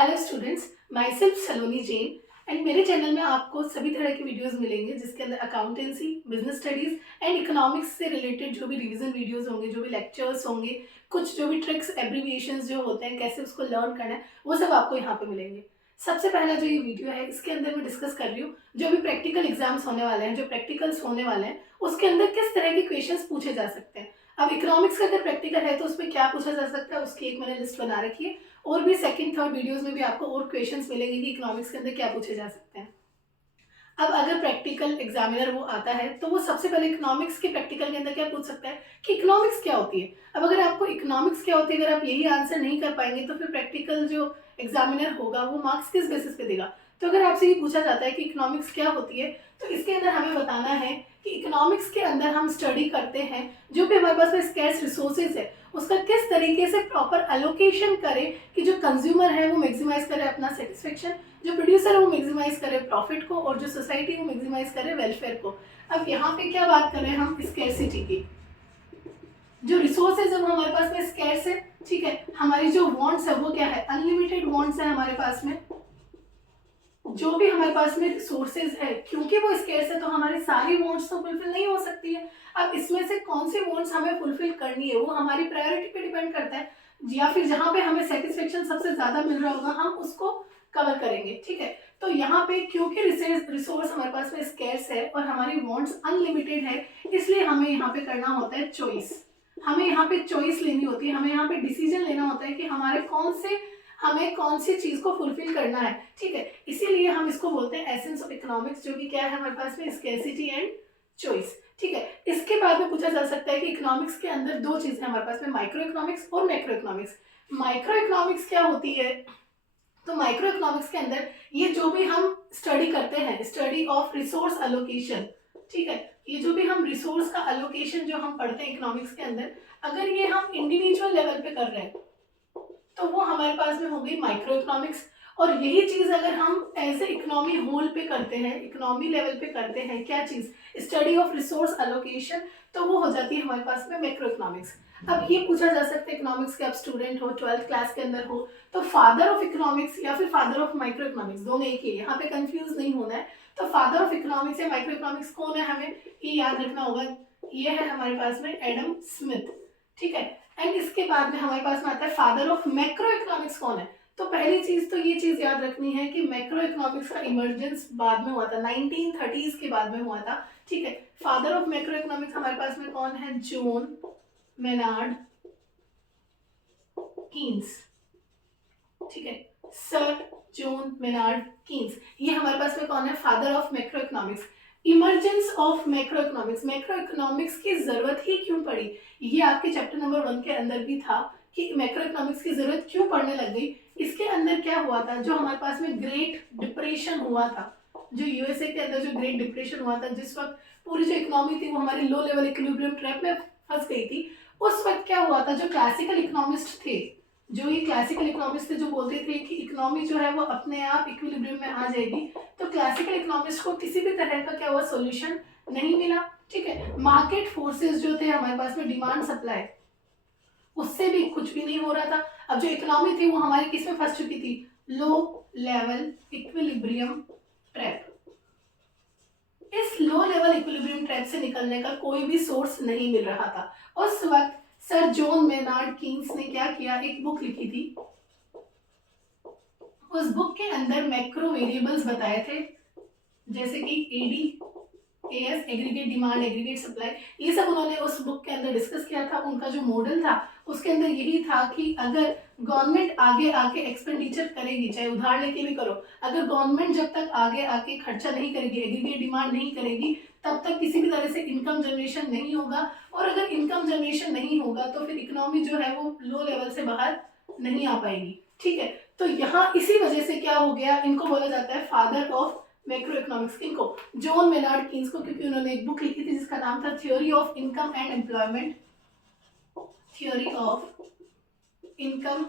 Hello students, my self Saloni Jain and मेरे channel में आपको सभी तरह की वीडियोस मिलेंगे जिसके अंदर accountancy, business studies and economics से रिलेटेड जो भी रिवीजन वीडियोस होंगे, जो भी लेक्चर्स होंगे, कुछ जो भी ट्रिक्स एब्रीविएशंस जो होते हैं, कैसे उसको लर्न करना है, वो सब आपको यहाँ पे मिलेंगे। सबसे पहला जो ये वीडियो है इसके अंदर मैं डिस्कस कर रही हूँ जो भी प्रैक्टिकल एग्जाम्स होने वाले हैं, जो प्रैक्टिकल्स होने वाले हैं उसके अंदर किस तरह के क्वेश्चंस पूछे जा सकते हैं। अब इकोनॉमिक्स का अगर प्रैक्टिकल है तो उसमें क्या पूछा जा सकता है उसकी एक मैंने लिस्ट बना रखी है। और भी सेकंड थर्ड वीडियोस में भी आपको और क्वेश्चंस मिलेंगे कि इकोनॉमिक्स के अंदर क्या पूछे जा सकते हैं। अब अगर प्रैक्टिकल एग्जामिनर वो आता है तो वो सबसे पहले इकोनॉमिक्स के प्रैक्टिकल के अंदर क्या पूछ सकता है कि इकोनॉमिक्स क्या होती है। अब अगर आपको इकोनॉमिक्स क्या होती है अगर आप यही आंसर नहीं कर पाएंगे तो फिर प्रैक्टिकल जो एग्जामिनर होगा वो मार्क्स किस बेसिस पे देगा। तो अगर आपसे ये पूछा जाता है कि इकोनॉमिक्स क्या होती है तो इसके अंदर हमें बताना है कि इकोनॉमिक्स के अंदर हम स्टडी करते हैं जो भी हमारे पास में स्कैर्स रिसोर्सेज है उसका किस तरीके से प्रॉपर एलोकेशन करें कि जो कंज्यूमर है वो मैक्सिमाइज करे अपना सेटिस्फेक्शन, जो प्रोड्यूसर है वो मैक्सिमाइज करे प्रॉफिट को और जो सोसाइटी वो मैक्सिमाइज करे वेलफेयर को। अब यहाँ पे क्या बात कर रहे हैं हम स्कैरसिटी की, जो रिसोर्सेज है वो हमारे पास में स्कैर्स है, ठीक है। हमारी जो वांट्स है वो क्या है, अनलिमिटेड वांट्स है हमारे पास में। जो भी हमारे पास में रिसोर्सेज है क्योंकि वो स्केर्स है तो हमारी सारी वांट्स तो फुलफिल नहीं हो सकती है। अब इसमें से कौन सी वांट्स हमें फुलफिल करनी है वो हमारी प्रायोरिटी पे डिपेंड करता है, या फिर जहाँ पे हमें सेटिस्फेक्शन सबसे ज्यादा मिल रहा होगा हम उसको कवर करेंगे, ठीक है। तो यहाँ पे क्योंकि रिसोर्स हमारे पास में स्केर्स है और हमारी वांट्स अनलिमिटेड है इसलिए हमें यहाँ पे करना होता है चॉइस। हमें यहाँ पे चॉइस लेनी होती है, हमें यहाँ पे डिसीजन लेना होता है कि हमें कौन सी चीज को फुलफिल करना है, ठीक है। इसीलिए हम इसको बोलते हैं एसेंस ऑफ इकोनॉमिक्स, जो कि क्या है हमारे पास में स्कैरसिटी एंड चॉइस, ठीक है। इसके बाद में पूछा जा सकता है कि इकोनॉमिक्स के अंदर दो चीजें हमारे पास में, माइक्रो इकोनॉमिक्स और मैक्रो इकोनॉमिक्स। माइक्रो इकोनॉमिक्स क्या होती है, तो माइक्रो इकोनॉमिक्स के अंदर ये जो भी हम स्टडी करते हैं, स्टडी ऑफ रिसोर्स अलोकेशन, ठीक है। ये जो भी हम रिसोर्स का अलोकेशन जो हम पढ़ते हैं इकोनॉमिक्स के अंदर, अगर ये हम इंडिविजुअल लेवल पे कर रहे हैं तो वो हमारे पास में हो गई माइक्रो इकोनॉमिक्स। और यही चीज अगर हम एज ए इकोनॉमी होल पे करते हैं, इकोनॉमी लेवल पे करते हैं, क्या चीज, स्टडी ऑफ रिसोर्स अलोकेशन, तो वो हो जाती है हमारे पास में मैक्रो इकोनॉमिक्स। अब ये पूछा जा सकता है इकोनॉमिक्स के आप स्टूडेंट हो, 12th क्लास के अंदर हो, तो फादर ऑफ इकोनॉमिक्स या फिर फादर ऑफ माइक्रो इकोनॉमिक्स, दोनों एक ही है, यहाँ पे कंफ्यूज नहीं होना है। तो फादर ऑफ इकोनॉमिक्स या माइक्रो इकोनॉमिक्स कौन है हमें ये याद रखना होगा, ये है हमारे पास में एडम स्मिथ, ठीक है। एंड इसके बाद में हमारे पास में आता है फादर ऑफ मैक्रो इकोनॉमिक्स कौन है। तो पहली चीज तो ये चीज याद रखनी है कि मैक्रो इकोनॉमिक्स का इमर्जेंस बाद में हुआ था, 1930s के बाद में हुआ था, ठीक है। फादर ऑफ मैक्रो इकोनॉमिक्स हमारे पास में कौन है, जॉन मेनार्ड कीन्स, ठीक है, सर जॉन मेनार्ड कीन्स, ये हमारे पास में कौन है, father of macro economics. Emergence of macro economics, macro economics की जरूरत ही क्यों पड़ी, ये आपके चैप्टर नंबर 1 के अंदर भी था कि मैक्रो इकोनॉमिक्स की जरूरत क्यों पड़ने लग गई। इसके अंदर क्या हुआ था, जो हमारे पास में ग्रेट डिप्रेशन हुआ था, जो यूएसए के अंदर जो ग्रेट डिप्रेशन हुआ था, जिस वक्त पूरी जो इकोनॉमी थी वो हमारी लो लेवल इक्विलिब्रियम ट्रैप में फंस गई थी, उस वक्त क्या हुआ था, जो क्लासिकल इकोनॉमिस्ट थे, जो ये क्लासिकल इकोनॉमिस्ट थे जो बोलते थे कि इकोनॉमी जो है वो अपने आप इक्विलिब्रियम में आ जाएगी, तो क्लासिकल इकोनॉमिस्ट को किसी भी तरह का क्या हुआ, सॉल्यूशन नहीं मिला, ठीक है। मार्केट फोर्सेस जो थे हमारे पास में, डिमांड सप्लाई, उससे भी कुछ भी नहीं हो रहा था। अब जो इकोनॉमी थी वो हमारी किस में फंस चुकी थी, लो लेवल इक्विलिब्रियम ट्रैप। इस लो लेवल इक्विलिब्रियम ट्रैप से निकलने का कोई भी सोर्स नहीं मिल रहा था। उस वक्त सर जॉन मेनार्ड कीन्स ने क्या किया, एक बुक लिखी थी, उस बुक के अंदर मैक्रो वेरिएबल्स बताए थे जैसे कि AD AS, aggregate demand, aggregate supply, ये सब उन्होंने उस बुक के अंदर डिस्कस किया था। उनका जो मॉडल था उसके अंदर यही था कि अगर गवर्नमेंट आगे आके एक्सपेंडिचर करेगी, चाहे उधार लेके भी करो, अगर गवर्नमेंट जब तक आगे आके खर्चा नहीं करेगी, एग्रीगेट डिमांड नहीं करेगी, तब तक किसी भी तरह से इनकम जनरेशन नहीं होगा, और अगर इनकम जनरेशन नहीं होगा तो फिर इकोनॉमी जो है वो लो लेवल से बाहर नहीं आ पाएगी, ठीक है। तो यहाँ इसी वजह से क्या हो गया, इनको बोला जाता है फादर ऑफ मैक्रो इकोनॉमिक्स, किनको, जॉन मेनार्ड कीन्स को, क्योंकि उन्होंने एक बुक लिखी थी जिसका नाम था theory of income and employment, theory of income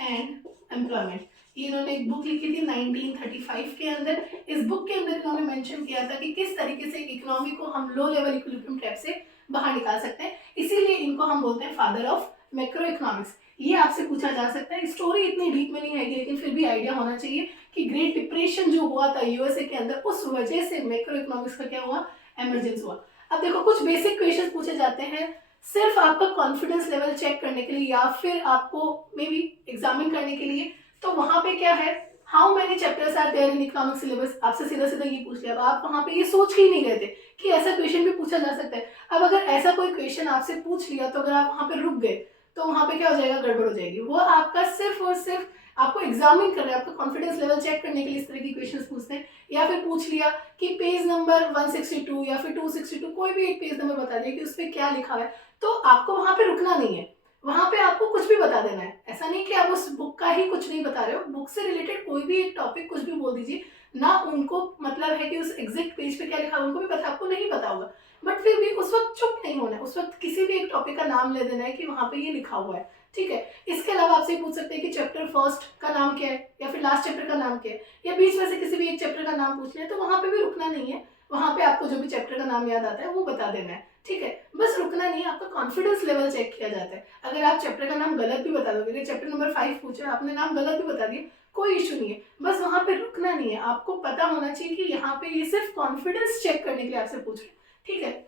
and employment, ये इन्होंने एक बुक लिखी थी 1935 के अंदर। इस बुक के अंदर इन्होंने मेंशन किया था कि किस तरीके से इकोनॉमी को हम लो लेवल इक्विलिब्रियम ट्रैप से बाहर निकाल सकते हैं, इसीलिए इनको हम बोलते हैं फादर ऑफ मैक्रो इकोनॉमिक्स। ये आपसे पूछा जा सकता है। स्टोरी इतनी डीप में नहीं है लेकिन फिर भी आइडिया होना चाहिए कि ग्रेट डिप्रेशन जो हुआ था यूएसए के अंदर, उस वजह से मैक्रो इकोनॉमिक्स का क्या हुआ, एमरजेंस हुआ। अब देखो कुछ बेसिक क्वेश्चन पूछे जाते हैं सिर्फ आपका कॉन्फिडेंस लेवल चेक करने के लिए या फिर आपको मे बी एग्जामिन करने के लिए। तो वहां पे क्या है, how many chapters are there in economic syllabus, आपसे सीधा सीधा ये पूछ लिया। अब आप वहां पे ये सोच के ही नहीं गए थे कि ऐसा क्वेश्चन भी पूछा जा सकता है। अब अगर ऐसा कोई क्वेश्चन आपसे पूछ लिया तो अगर आप वहां पे रुक गए तो वहां पे क्या हो जाएगा, गड़बड़ हो जाएगी। वो आपका सिर्फ और सिर्फ आपको एग्जामिन कर रहे हैं, आपका कॉन्फिडेंस लेवल चेक करने के लिए इस तरह की क्वेश्चंस पूछते हैं। या फिर पूछ लिया कि पेज नंबर 162 या फिर 262 कोई भी एक पेज नंबर बता दिया कि उस पर क्या लिखा हुआ है, तो आपको वहां पे रुकना नहीं है, वहां पे आपको कुछ भी बता देना है। ऐसा नहीं कि आप उस बुक का ही कुछ नहीं बता रहे हो, बुक से रिलेटेड कोई भी एक टॉपिक कुछ भी बोल दीजिए ना। उनको मतलब है कि उस एग्जैक्ट पेज पे क्या लिखा है उनको भी पता, आपको नहीं पता होगा, बट फिर भी उस वक्त चुप नहीं होना है। उस वक्त किसी भी एक टॉपिक का नाम ले देना है कि वहां पे ये लिखा हुआ है, ठीक है। इसके अलावा आपसे पूछ सकते हैं कि चैप्टर फर्स्ट का नाम क्या है या फिर लास्ट चैप्टर का नाम क्या है, या बीच में से किसी भी एक चैप्टर का नाम पूछ ले, तो वहां पे भी रुकना नहीं है। वहां पे आपको जो भी चैप्टर का नाम याद आता है वो बता देना है, ठीक है। बस रुकना नहीं है, आपका कॉन्फिडेंस लेवल चेक किया जाता है। अगर आप चैप्टर का नाम गलत भी बता दोगे, चैप्टर नंबर 5 पूछा आपने नाम गलत भी बता दिया, कोई इशू नहीं है। बस वहां पे रुकना नहीं है, आपको पता होना चाहिए कि यहाँ पे ये सिर्फ कॉन्फिडेंस चेक करने के लिए आपसे पूछ रहे हैं, ठीक है।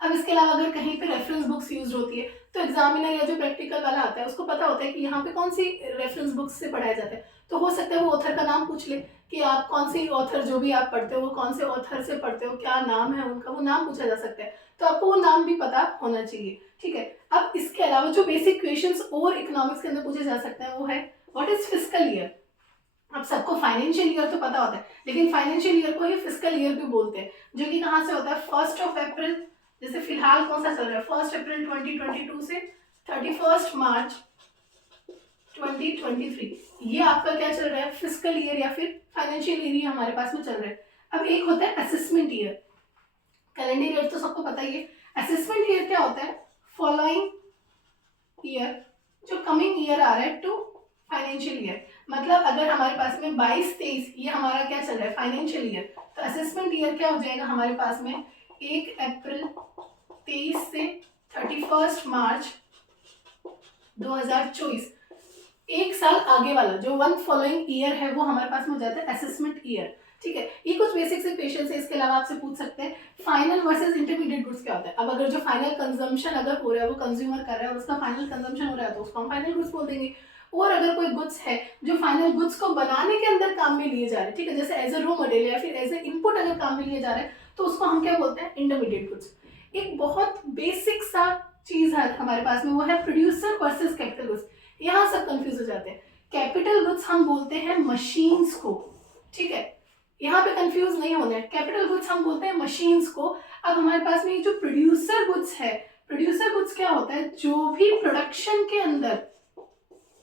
अब इसके अलावा अगर कहीं पे रेफरेंस बुक्स यूज होती है तो एग्जामिनर या जो प्रैक्टिकल वाला आता है उसको पता होता है कि यहाँ पे कौन सी रेफरेंस बुक्स से पढ़ाया जाता है। तो हो सकता है वो ऑथर का नाम पूछ ले कि आप कौन सी ऑथर, जो भी आप पढ़ते हो वो कौन से ऑथर से पढ़ते हो, क्या नाम है उनका, वो नाम पूछा जा सकता है। तो आपको वो नाम भी पता होना चाहिए, ठीक है। अब इसके अलावा जो बेसिक क्वेश्चंस और इकोनॉमिक्स के अंदर पूछे जा सकते हैं वो है व्हाट इज फिस्कल ईयर। अब सबको फाइनेंशियल ईयर तो पता होता है लेकिन फाइनेंशियल ईयर को ही फिस्कल ईयर भी बोलते हैं, जो कि कहाँ से होता है, 1 अप्रैल, जैसे फिलहाल कौन सा चल रहा है 1 अप्रैल 2022 से 31 मार्च 2023, ये आपका क्या चल रहा है, फिस्कल ईयर या फिर फाइनेंशियल ईयर हमारे पास में चल रहा है। अब एक होता है असेसमेंट ईयर, कैलेंडर ईयर तो सबको पता ही है। असेसमेंट ईयर क्या होता है, फॉलोइंग ईयर, जो कमिंग ईयर आ रहा है टू फाइनेंशियल ईयर। मतलब अगर हमारे पास में 22-23 ये हमारा क्या चल रहा है, फाइनेंशियल ईयर, तो असेसमेंट ईयर क्या हो जाएगा हमारे पास में 1 अप्रैल 23 से 31 मार्च 2024, एक साल आगे वाला जो वन फॉलोइंग ईयर है वो हमारे पास में हो जाता है असेसमेंट ईयर, ठीक है। ये कुछ बेसिक से क्वेश्चन है। इसके अलावा आपसे पूछ सकते हैं फाइनल वर्सेस इंटरमीडिएट गुड्स क्या होता है। अब अगर जो फाइनल कंजम्पशन अगर हो रहा है वो कंज्यूमर कर रहा है और उसका फाइनल कंजम्पशन हो रहा है तो उसको हम फाइनल गुड्स बोल देंगे। और अगर कोई गुड्स है जो फाइनल गुड्स को बनाने के अंदर काम में लिए जा रहे हैं, ठीक है, जैसे एज ए रॉ मटेरियल या फिर एज ए इनपुट अगर काम में लिए जा रहे हैं तो उसको हम क्या बोलते हैं, इंटरमीडिएट गुड्स। एक बहुत बेसिक सा चीज है हमारे पास में वो है प्रोड्यूसर वर्सेस कैपिटल गुड्स। यहाँ सब कंफ्यूज हो जाते हैं। कैपिटल गुड्स हम बोलते हैं मशीन्स को, ठीक है, यहाँ पे कंफ्यूज नहीं होना है। कैपिटल गुड्स हम बोलते हैं मशीन्स को। अब हमारे पास में जो प्रोड्यूसर गुड्स है, प्रोड्यूसर गुड्स क्या होता है, जो भी प्रोडक्शन के अंदर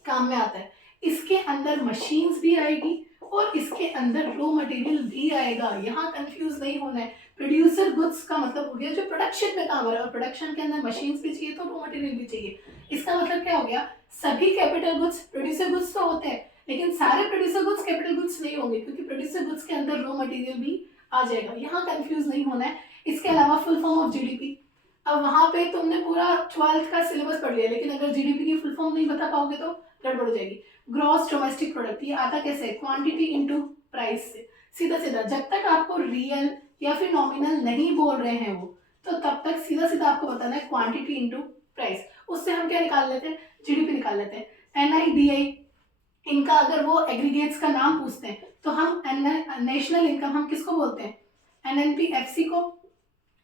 काम में आता है, इसके अंदर मशीन्स भी आएगी और इसके अंदर रॉ मटेरियल भी आएगा। यहाँ कंफ्यूज नहीं होना है। प्रोड्यूसर गुड्स का मतलब हो गया जो प्रोडक्शन में काम हो रहा है और प्रोडक्शन के अंदर मशीन्स भी चाहिए तो रॉ मटेरियल भी चाहिए। इसका मतलब क्या हो गया, सभी कैपिटल गुड्स प्रोड्यूसर गुड्स तो होते हैं लेकिन सारे प्रोड्यूसर गुड्स कैपिटल गुड्स नहीं होंगे क्योंकि प्रोड्यूसर गुड्स के अंदर रॉ मटेरियल भी आ जाएगा। यहाँ कंफ्यूज नहीं होना है। इसके अलावा फुल फॉर्म ऑफ जीडीपी, अब वहां पे तुमने पूरा 12th का सिलेबस पढ़ लिया लेकिन अगर जीडीपी की फुल फॉर्म नहीं बता पाओगे तो गड़बड़ हो जाएगी। ग्रॉस डोमेस्टिक प्रोडक्ट, ये आता कैसे, क्वांटिटी इनटू प्राइस से, सीधा सीधा। जब तक आपको रियल या फिर नॉमिनल नहीं बोल रहे हैं वो, तो तब तक सीधा सीधा आपको बताना है क्वांटिटी इनटू प्राइस। उससे हम क्या निकाल लेते हैं, जीडीपी निकाल लेते हैं। एनआईडीआई, इनका अगर वो एग्रीगेट्स का नाम पूछते हैं तो हम नेशनल इनकम हम किसको बोलते हैं, एनएनपीएफसी को।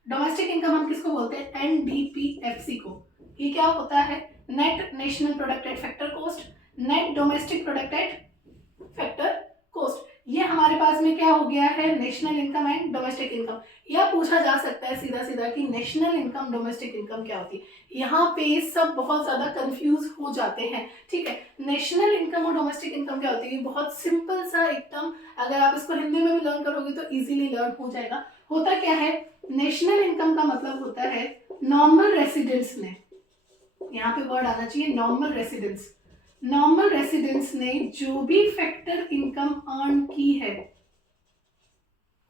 डोमेस्टिक इनकम हम किसको बोलते हैं, एनडीपीएफसी को। ये क्या होता है, net national product at factor cost, net domestic product at factor cost. ये हमारे पास में क्या हो गया है, national income and domestic income. यह पूछा जा सकता है सीधा सीधा कि नेशनल इनकम डोमेस्टिक इनकम क्या होती है। यहाँ पे सब बहुत ज्यादा कंफ्यूज हो जाते हैं, ठीक है। नेशनल इनकम और डोमेस्टिक इनकम क्या होती है, बहुत सिंपल सा एकदम, अगर आप इसको हिंदी में भी लर्न करोगे तो इजीली लर्न हो जाएगा। होता क्या है, नेशनल इनकम का मतलब होता है नॉर्मल रेसिडेंस ने, यहाँ पे वर्ड आना चाहिए नॉर्मल रेसिडेंस, नॉर्मल रेसिडेंस ने जो भी फैक्टर इनकम अर्न की है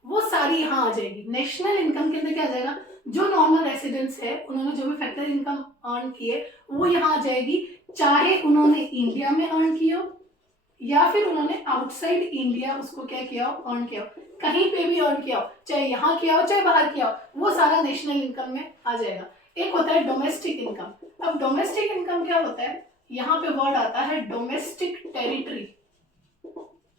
वो सारी यहाँ आ जाएगी। नेशनल इनकम के अंदर क्या आ जाएगा, जो नॉर्मल रेसिडेंस है उन्होंने जो भी फैक्टर इनकम अर्न की है वो यहाँ आ जाएगी। चाहे उन्होंने इंडिया में अर्न किया हो या फिर उन्होंने आउटसाइड इंडिया उसको क्या किया हो, अर्न किया हो, कहीं पे भी अर्न किया हो, चाहे यहाँ किया हो चाहे बाहर किया हो, वो सारा नेशनल इनकम में आ जाएगा। एक होता है डोमेस्टिक इनकम। अब डोमेस्टिक इनकम क्या होता है, यहाँ पे वर्ड आता है डोमेस्टिक टेरिटरी।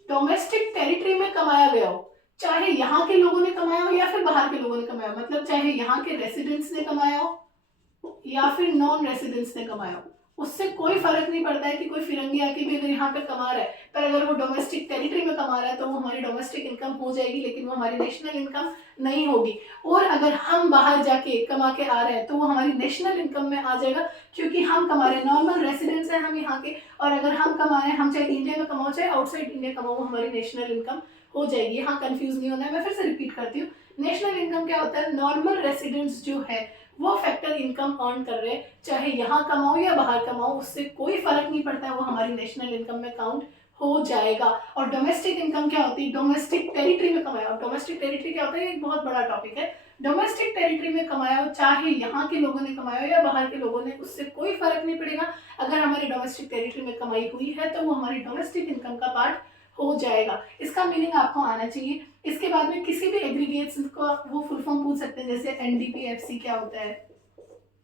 डोमेस्टिक टेरिटरी में कमाया गया हो, चाहे यहाँ के लोगों ने कमाया हो या फिर बाहर के लोगों ने कमाया हो, मतलब चाहे यहाँ के रेसिडेंट्स ने कमाया हो या फिर नॉन रेसिडेंट्स ने कमाया हो, उससे कोई फर्क नहीं पड़ता है कि कोई फिरंगी आके भी अगर यहाँ पे कमा रहा है, पर अगर वो डोमेस्टिक टेरिटरी में कमा रहा है तो वो हमारी डोमेस्टिक इनकम हो जाएगी, लेकिन वो हमारी नेशनल इनकम नहीं होगी। और अगर हम बाहर जाके कमा के आ रहे हैं तो वो हमारी नेशनल इनकम में आ जाएगा, क्योंकि हम कमा रहे हैं, नॉर्मल रेसिडेंट्स हैं हम यहाँ के, और अगर हम कमा रहे हैं, हम चाहे इंडिया में कमाओ चाहे आउटसाइड इंडिया कमाओ, वो हमारी नेशनल इनकम हो जाएगी। यहाँ कंफ्यूज नहीं होना है। मैं फिर से रिपीट करती हूँ, नेशनल इनकम क्या होता है, नॉर्मल रेसिडेंट्स जो है वो फैक्टर इनकम अर्न कर रहे हैं, चाहे यहाँ कमाओ या बाहर कमाओ, उससे कोई फर्क नहीं पड़ता है, वो हमारी नेशनल इनकम में काउंट हो जाएगा। और डोमेस्टिक इनकम क्या होती है, डोमेस्टिक टेरिटरी में कमाया। और डोमेस्टिक टेरिटरी क्या होता है, एक बहुत बड़ा टॉपिक है। डोमेस्टिक टेरिटरी में कमाया हो, चाहे यहाँ के लोगों ने कमाया हो या बाहर के लोगों ने, उससे कोई फर्क नहीं पड़ेगा। अगर हमारी डोमेस्टिक टेरिटरी में कमाई हुई है तो वो हमारी डोमेस्टिक इनकम का पार्ट हो जाएगा। इसका मीनिंग आपको आना चाहिए। इसके बाद में किसी भी एग्रीगेट्स का वो फुल फॉर्म पूछ सकते हैं, जैसे एनडीपीएफसी क्या होता है,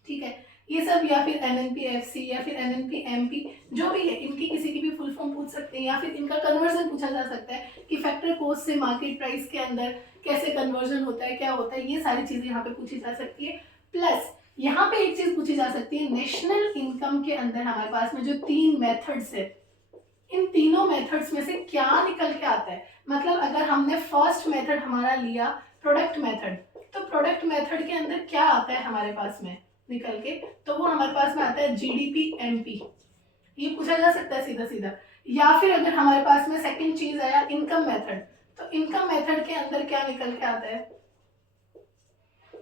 ठीक है, ये सब, या फिर एनएनपीएफसी या फिर एनएनपीएमपी, जो भी है, इनकी किसी की भी फुल फॉर्म पूछ सकते हैं, या फिर इनका कन्वर्जन पूछा जा सकता है कि फैक्टर कॉस्ट से मार्केट प्राइस के अंदर कैसे कन्वर्जन होता है, क्या होता है, ये सारी चीजें यहाँ पे पूछी जा सकती है। प्लस यहाँ पे एक चीज पूछी जा सकती है, नेशनल इनकम के अंदर हमारे पास में जो 3 मेथड्स है, इन तीनों मेथड्स में से क्या निकल के आता है। मतलब अगर हमने फर्स्ट मेथड हमारा लिया प्रोडक्ट मेथड, तो प्रोडक्ट मेथड के अंदर क्या आता है हमारे पास में निकल के, तो वो हमारे पास में आता है जीडीपी एमपी, ये पूछा जा सकता है सीधा सीधा। या फिर अगर हमारे पास में सेकंड चीज आया इनकम मेथड, तो इनकम मेथड के अंदर क्या निकल के आता है,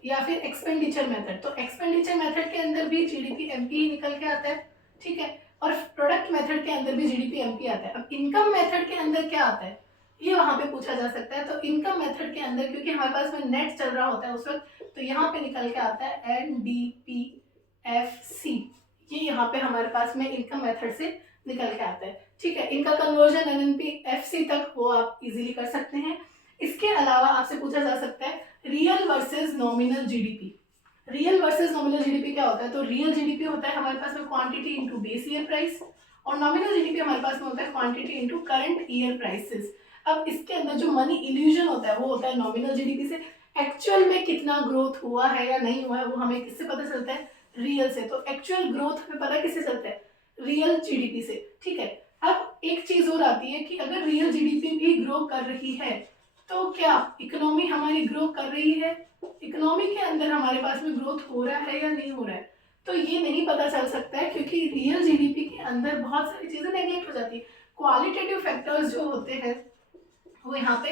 या फिर एक्सपेंडिचर मेथड, तो एक्सपेंडिचर मेथड के अंदर भी जीडीपी एमपी ही निकल के आता है, ठीक है। और प्रोडक्ट मेथड के अंदर भी जीडीपी एमपी आता है। अब इनकम मेथड के अंदर क्या आता है, ये वहां पे पूछा जा सकता है। तो इनकम मेथड के अंदर, क्योंकि हमारे पास में नेट चल रहा होता है उस वक्त, तो यहाँ पे निकल के आता है एनडीपीएफसी, ये यहाँ पे हमारे पास में इनकम मेथड से निकल के आता है, ठीक है। इनका कन्वर्जन एनएनपीएफसी तक वो आप इजीली कर सकते हैं। इसके अलावा आपसे पूछा जा सकता है real versus nominal GDP. Real versus nominal GDP क्या होता है, तो रियल जीडीपी होता है हमारे पास में quantity into base year price, और नॉमिनल जीडीपी हमारे पास में होता है quantity into current year prices. अब इसके अंदर जो मनी इल्यूजन होता है वो होता है नॉमिनल जीडीपी से। एक्चुअल में कितना ग्रोथ हुआ है या नहीं हुआ है वो हमें किससे पता चलता है, रियल से। तो एक्चुअल ग्रोथ हमें पता किससे चलता है, रियल जीडीपी से, ठीक है। अब एक चीज और आती है कि अगर रियल जीडीपी भी ग्रो कर रही है तो क्या इकोनॉमी हमारी ग्रो कर रही है, इकोनॉमी के अंदर हमारे पास में ग्रोथ हो रहा है या नहीं हो रहा है, तो ये नहीं पता चल सकता है, क्योंकि रियल जीडीपी के अंदर बहुत सारी चीजें नेग्लेक्ट हो जाती है। क्वालिटेटिव फैक्टर्स जो होते हैं वो यहाँ पे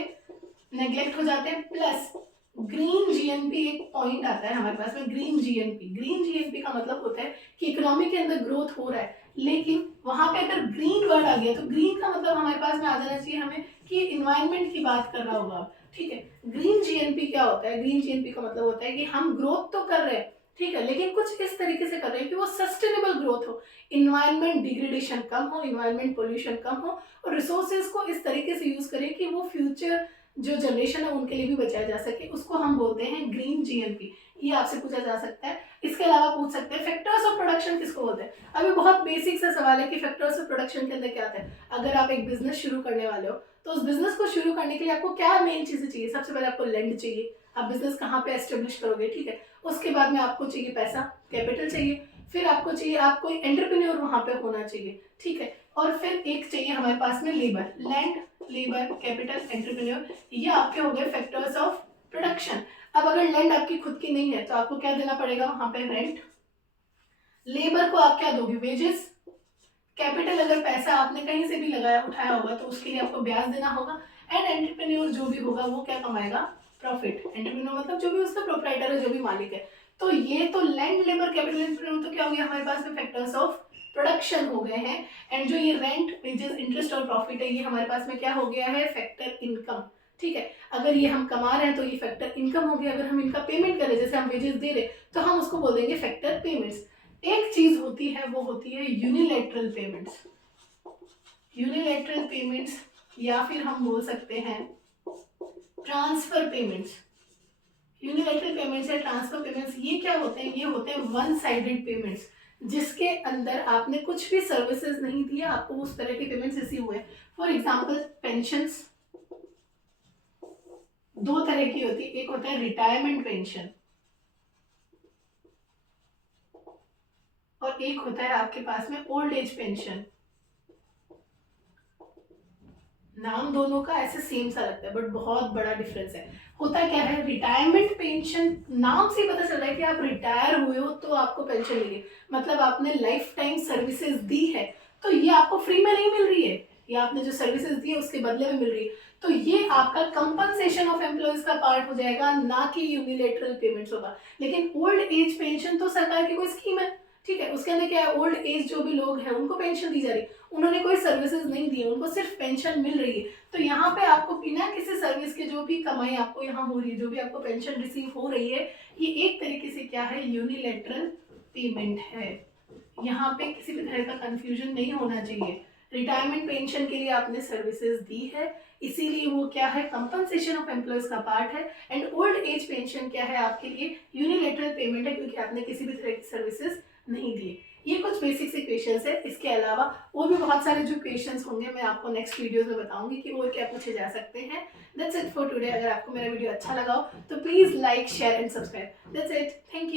नेग्लेक्ट हो जाते हैं। प्लस ग्रीन जीएनपी एक पॉइंट आता है हमारे पास में, ग्रीन जीएनपी। ग्रीन जीएनपी का मतलब होता है कि इकोनॉमी के अंदर ग्रोथ हो रहा है, लेकिन वहां पे अगर ग्रीन वर्ड आ गया तो ग्रीन का मतलब हमारे पास में आ जाना चाहिए हमें कि इन्वायरमेंट की बात कर रहा होगा, ठीक है। ग्रीन जीएनपी क्या होता है, ग्रीन जीएनपी का मतलब होता है कि हम ग्रोथ तो कर रहे हैं, ठीक है, लेकिन कुछ इस तरीके से कर रहे हैं कि वो सस्टेनेबल ग्रोथ हो, इन्वायरमेंट डिग्रेडेशन कम हो, इन्वायरमेंट पोल्यूशन कम हो, और रिसोर्सेज को इस तरीके से यूज करें कि वो फ्यूचर जो जनरेशन है उनके लिए भी बचाया जा सके, उसको हम बोलते हैं ग्रीन जीएनपी। ये आपसे पूछा जा सकता है। इसके अलावा पूछ सकते हैं फैक्टर्स ऑफ प्रोडक्शन किसको बोलते हैं। अभी बहुत बेसिक सा सवाल है कि फैक्टर्स ऑफ प्रोडक्शन के अंदर क्या आता है। अगर आप एक बिजनेस शुरू करने वाले हो तो उस बिजनेस को शुरू करने के लिए आपको क्या मेन चीजें चाहिए, सबसे पहले आपको लैंड चाहिए, आप बिजनेस कहाँ पे एस्टेब्लिश करोगे, ठीक है। उसके बाद में आपको चाहिए पैसा, कैपिटल चाहिए, फिर आपको चाहिए, आप कोई एंटरप्रेन्योर वहां पे होना चाहिए, ठीक है, और फिर एक चाहिए हमारे पास में labour, land, labour, capital, entrepreneur, ये आपके हो गए फैक्टर्स ऑफ प्रोडक्शन। अब अगर लैंड आपकी खुद की नहीं है तो आपको क्या देना पड़ेगा वहां पे, रेंट। लेबर को आप क्या दोगे, वेजेस। कैपिटल अगर पैसा आपने कहीं से भी लगाया उठाया होगा तो उसके लिए आपको ब्याज देना होगा। एंड एंटरप्रेन्योर जो भी होगा वो क्या कमाएगा, प्रॉफिट। एंटरप्रेन्योर मतलब जो भी उसका प्रोप्राइटर है, जो भी मालिक है। तो ये तो लैंड, लेबर, कैपिटल, एंटरप्रेन्योर तो क्या हो गया हमारे पास में फैक्टर्स ऑफ प्रोडक्शन हो गए हैं। एंड जो ये रेंट, वेजेस, इंटरेस्ट और प्रॉफिट है, ये हमारे पास में क्या हो गया है, फैक्टर इनकम, ठीक है। अगर ये हम कमा रहे हैं तो ये फैक्टर इनकम हो गया। अगर हम इनका पेमेंट करें, जैसे हम वेजेस दे रहे तो हम उसको बोल देंगे फैक्टर पेमेंट्स। एक चीज होती है, वो होती है यूनिलैटरल पेमेंट्स। यूनिलैटरल पेमेंट्स या फिर हम बोल सकते हैं ट्रांसफर पेमेंट्स। यूनिलैटरल पेमेंट्स या ट्रांसफर पेमेंट्स ये क्या होते हैं? ये होते हैं वन साइडेड पेमेंट्स, जिसके अंदर आपने कुछ भी सर्विसेज नहीं दिया, आपको उस तरह के पेमेंट्स रिसीव हुए। फॉर एग्जांपल पेंशंस दो तरह की होती है, एक होता है रिटायरमेंट पेंशन और एक होता है आपके पास में ओल्ड एज पेंशन। नाम दोनों का ऐसे सेम सा लगता है बट बहुत बड़ा डिफरेंस है। होता क्या है, रिटायरमेंट पेंशन नाम से ही पता चल रहा है कि आप रिटायर हुए हो तो आपको पेंशन मिली, मतलब आपने लाइफ टाइम सर्विसेज दी है, तो ये आपको फ्री में नहीं मिल रही है, ये आपने जो सर्विसेज दी है उसके बदले में मिल रही है। तो ये आपका कंपनसेशन ऑफ एम्प्लॉयज का पार्ट हो जाएगा, ना कि यूनिलेटरल पेमेंट्स होगा। लेकिन ओल्ड एज पेंशन तो सरकार की कोई स्कीम है, ठीक है, उसके अंदर क्या है, ओल्ड एज जो भी लोग हैं उनको पेंशन दी जा रही है, उन्होंने कोई सर्विसेज नहीं दी है, उनको सिर्फ पेंशन मिल रही है। तो यहाँ पे आपको बिना किसी सर्विस के जो भी कमाई आपको यहाँ हो रही है, जो भी आपको पेंशन रिसीव हो रही है, ये एक तरीके से क्या है, यूनिलैटरल पेमेंट है। यहाँ पे किसी भी तरह का कंफ्यूजन नहीं होना चाहिए। रिटायरमेंट पेंशन के लिए आपने सर्विसेज दी है, इसीलिए वो क्या है, कंपनसेशन ऑफ एम्प्लॉयज का पार्ट है। एंड ओल्ड एज पेंशन क्या है, आपके लिए यूनिलैटरल पेमेंट है, क्योंकि आपने किसी भी तरह की सर्विसेज नहीं दिए। ये कुछ बेसिक से क्वेश्चंस है, इसके अलावा और भी बहुत सारे जो क्वेश्चंस होंगे मैं आपको नेक्स्ट वीडियोस में बताऊंगी कि और क्या पूछे जा सकते हैं। That's it for today. अगर आपको मेरा वीडियो अच्छा लगा हो तो please like share and subscribe. That's it, thank you.